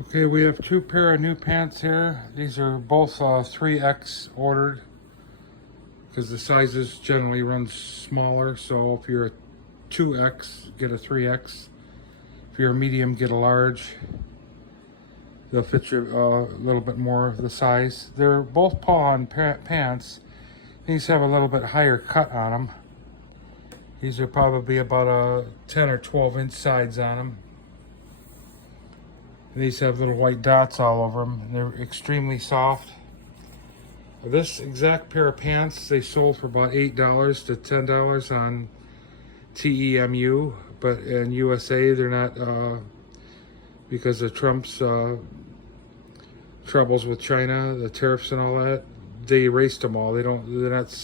Okay, we have two pair of new pants here. These are both 3X ordered because the sizes generally run smaller. So if you're a 2X, get a 3X. If you're a medium, get a large. They'll fit you a little bit more of the size. They're both paw-on pants. These have a little bit higher cut on them. These are probably about a 10 or 12 inch sides on them. These have little white dots all over them. They're extremely soft. This exact pair of pants, they sold for about $8 to $10 on TEMU, but in USA they're not, because of Trump's troubles with China, the tariffs and all that. They erased them all. They're not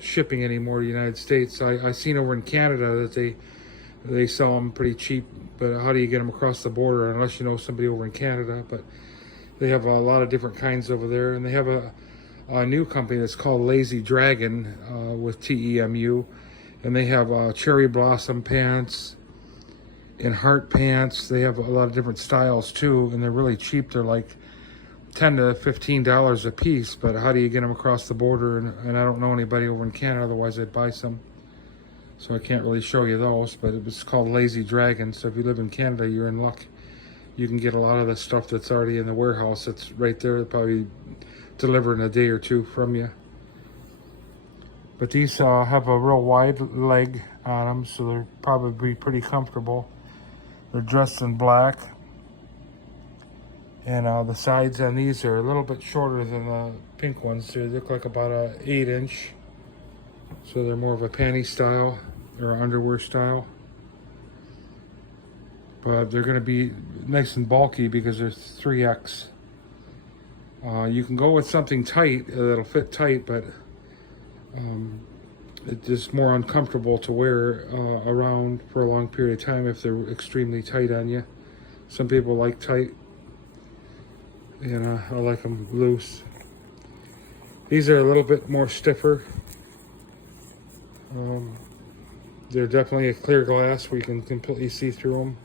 shipping anymore to the United States. I seen over in Canada that they sell them pretty cheap, but how do you get them across the border unless you know somebody over in Canada? But they have a lot of different kinds over there, and they have a new company that's called Lazy Dragon with TEMU, and they have cherry blossom pants and heart pants. They have a lot of different styles too, and they're really cheap. They're like $10 to $15 a piece, but how do you get them across the border? And I don't know anybody over in Canada, otherwise I'd buy some. So I can't really show you those, but it's called Lazy Dragon. So if you live in Canada, you're in luck. You can get a lot of the stuff that's already in the warehouse. It's right there. They'll probably deliver in a day or two from you. But these have a real wide leg on them, so they're probably pretty comfortable. They're dressed in black. And the sides on these are a little bit shorter than the pink ones. They look like about an 8 inch. So they're more of a panty style or underwear style. But they're going to be nice and bulky because they're 3X. You can go with something tight that'll fit tight, but it's just more uncomfortable to wear around for a long period of time if they're extremely tight on you. Some people like tight, and I like them loose. These are a little bit more stiffer. They're definitely a clear glass where you can completely see through them,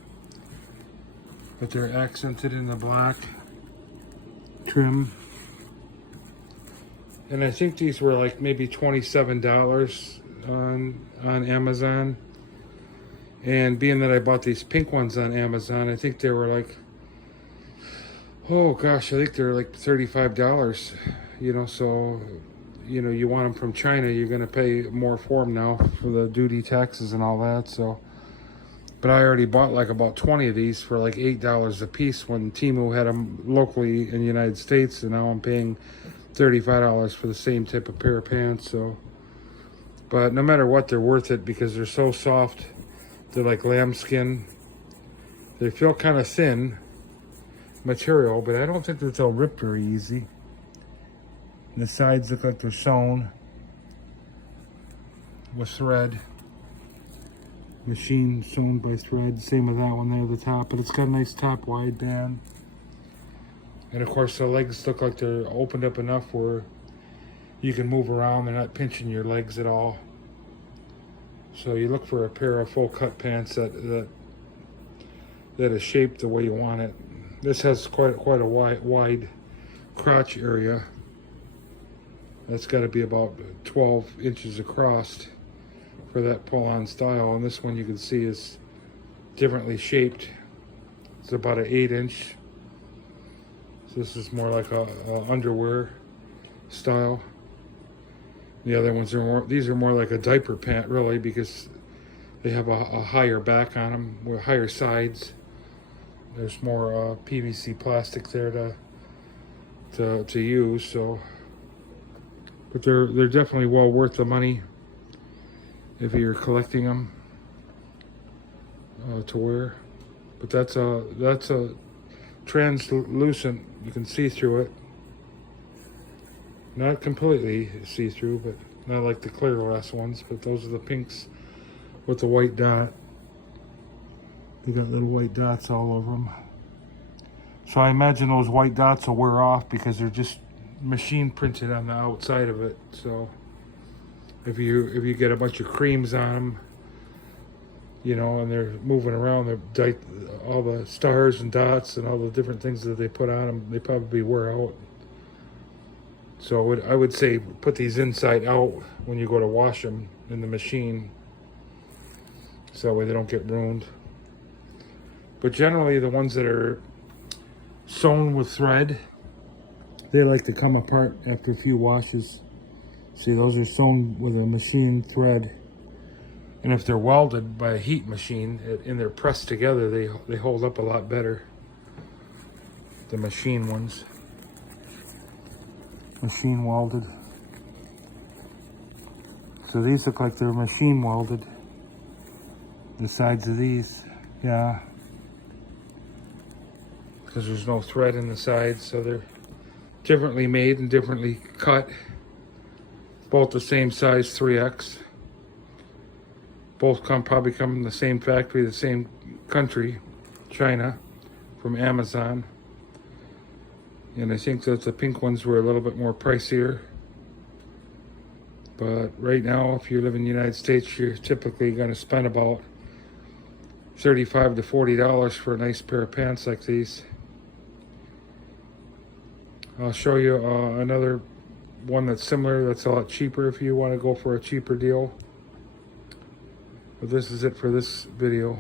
but they're accented in the black trim. And I think these were like maybe $27 on Amazon. And being that I bought these pink ones on Amazon, I think they were like, oh gosh, I think they're like $35. You know, so you want them from China, you're going to pay more for them now for the duty, taxes, and all that. So, but I already bought like about 20 of these for like $8 a piece when Temu had them locally in the United States, and now I'm paying $35 for the same type of pair of pants. So, but no matter what, they're worth it because they're so soft. They're like lambskin. They feel kind of thin material, but I don't think that they'll rip very easy. The sides look like they're sewn with thread. Machine sewn by thread. Same with that one there at the top, but it's got a nice top wide band. And of course the legs look like they're opened up enough where you can move around. They're not pinching your legs at all. So you look for a pair of full cut pants that is shaped the way you want it. This has quite a wide crotch area. That's got to be about 12 inches across for that pull-on style. And this one you can see is differently shaped. It's about an 8 inch. So this is more like a underwear style. The other ones are more, these are more like a diaper pant really, because they have a higher back on them with higher sides. There's more PVC plastic there to use. So, but they're definitely well worth the money if you're collecting them to wear. But that's a translucent. You can see through it. Not completely see-through, but not like the clear glass ones. But those are the pinks with the white dot. They got little white dots all over them. So I imagine those white dots will wear off because they're just machine printed on the outside of it. So if you get a bunch of creams on them, you know, and they're moving around. All the stars and dots and all the different things that they put on them, they probably wear out. So I would say put these inside out when you go to wash them in the machine, so that way they don't get ruined. But generally the ones that are sewn with thread, they like to come apart after a few washes. See, those are sewn with a machine thread. And if they're welded by a heat machine and they're pressed together, they hold up a lot better. The machine ones. Machine welded. So these look like they're machine welded. The sides of these, yeah. Because there's no thread in the sides, so they're differently made and differently cut. Both the same size, 3X. Both probably come from the same factory, the same country, China, from Amazon. And I think that the pink ones were a little bit more pricier. But right now, if you live in the United States, you're typically going to spend about $35 to $40 for a nice pair of pants like these. I'll show you another one that's similar, that's a lot cheaper if you want to go for a cheaper deal. But this is it for this video.